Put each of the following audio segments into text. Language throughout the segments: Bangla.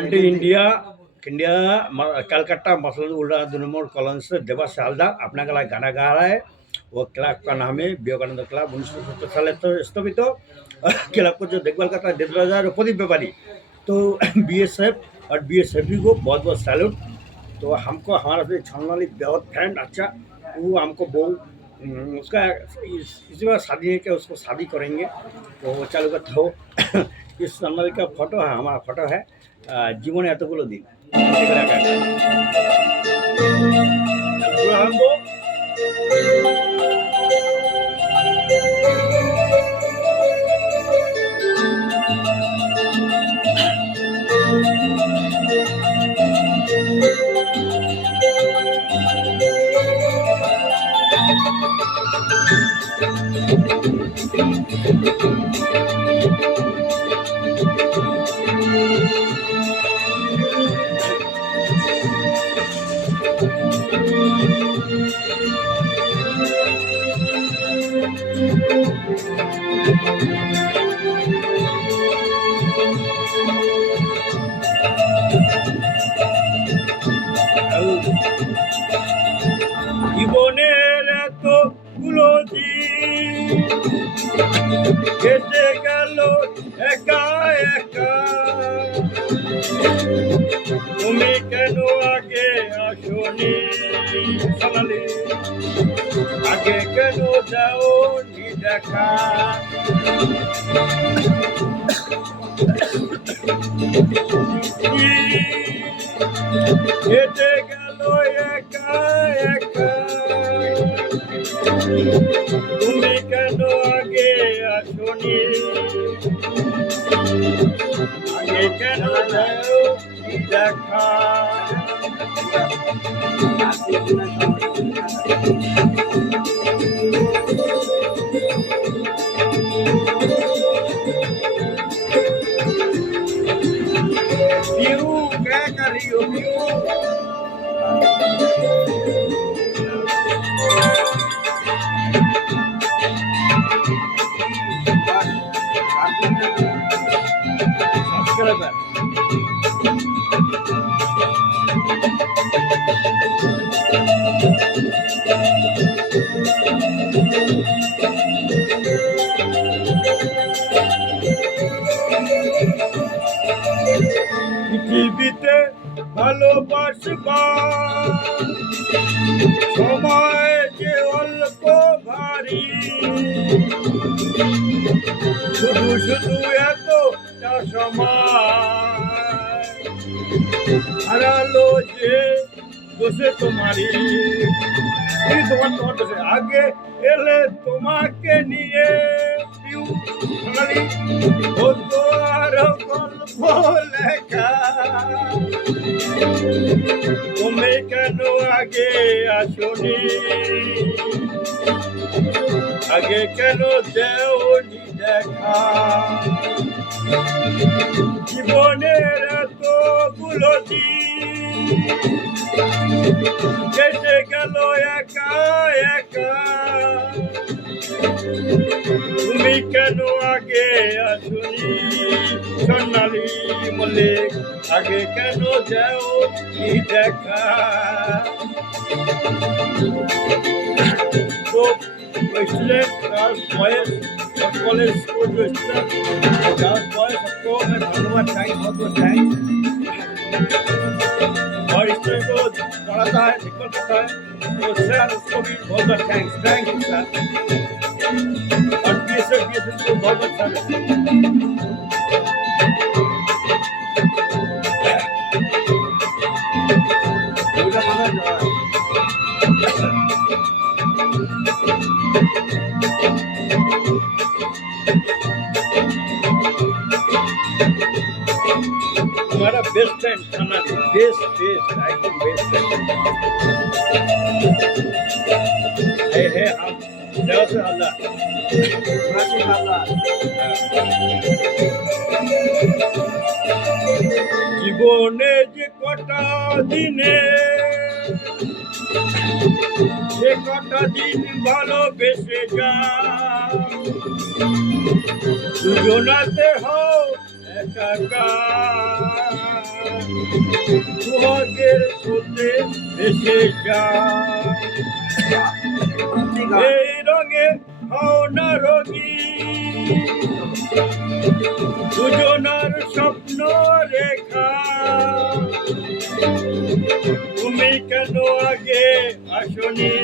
Anti India, कलकत्ता मसलन उल्ला दुनमोर कॉलोन से देवा सालदार अपना गला गाना गा रहा है। वो क्लब का नाम है विवेकानंद क्लब 1970 साल स्थापित। क्लब को जो देखभाल करता है देवराजा प्रदीप व्यापारी। तो बीएसएफ और बीएसएफी को बहुत बहुत सैल्यूट। तो हमको हमारा से छानवाली बहुत फ्रेंड अच्छा, वो हमको बहुत उसका इसी बार शादी है कि उसको शादी करेंगे तो वो चालू करता हो। इस छानवाली का फोटो है, हमारा फोटो है জীবনে এতগুলো দিন জীবনের এতগুলো দিন কেটে গেল একা একা, তুমি কেন আগে আসনি সোনালি, আগে কেন যাওনি দেখা। কেটে গেল একা একা, তুমি কেন আগে আসনি, আগে কেন যাওনি দেখা। क्या कर रही हो পৃথিবীতে ভালোবাসবার সময় যে অল্প ভারী, শুধু শুধু এতটা সময় হারালো যে দোষে তোমারই, তোমার দোষে আগে এলে তোমাকে নিয়ে হতো আরো গল্প লেখা। তুমি কেন আগে আসনি, আগে কেন দেওনি দেখা। জীবনের এতগুলো দিন কেটে গেল একা একা, তুমি কেন আগে আসনি সোনালি মল্লিক, আগে কেন যাওনি দেখা। তো स्टूडेंट गर्ल्स बॉयज और कॉलेज स्कूल जो स्टूडेंट गर्ल्स बॉयज सबको मैं धन्यवाद थैंक बहुत बहुत थैंक। और स्टूडेंट को पढ़ाता है निकल करता है तो सर उसको भी बहुत बहुत थैंक्स, थैंक यू सर। और बीएसएफ को बहुत अच्छा लगता है। हमारा बेस्ट फ्रेंड खाना बेस्ट बेस्ट एकदम बेस्ट फ्रेंड है हम देव से अल्लाह জীবনে যে কটা দিনে সে কটা দিন ভালোবেসে যা, দুজনাতে হও একাকার, সুহাগের স্রোতে ভেসে যায়। এই রঙে হও না রঙি, দুজনার স্বপ্ন রেখা। তুমি কেন আগে আসনি,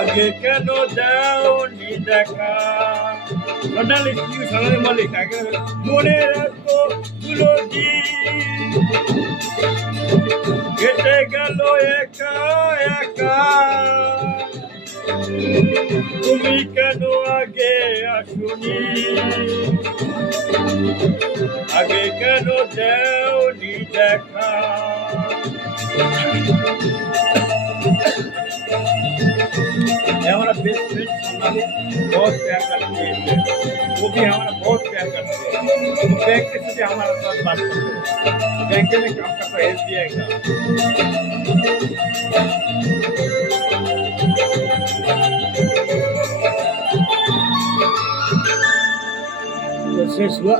আগে কেন দাওনি দেখা। সোনালি সোনালি মল্লিক আগে মনে রাখো গুলো দিন কেটে গেল একা একা। তুমি কেন আগে আসনি, আগে কেন দেওনি দেখা। हमारा बेस्ट फ्रेंड सोनाली बहुत प्यार करती है, वो भी हमारा बहुत प्यार करती है। तो बैंक के से हमारा साथ बात करते हैं, बैंक में काम करता है SBI का। तो शेष हुआ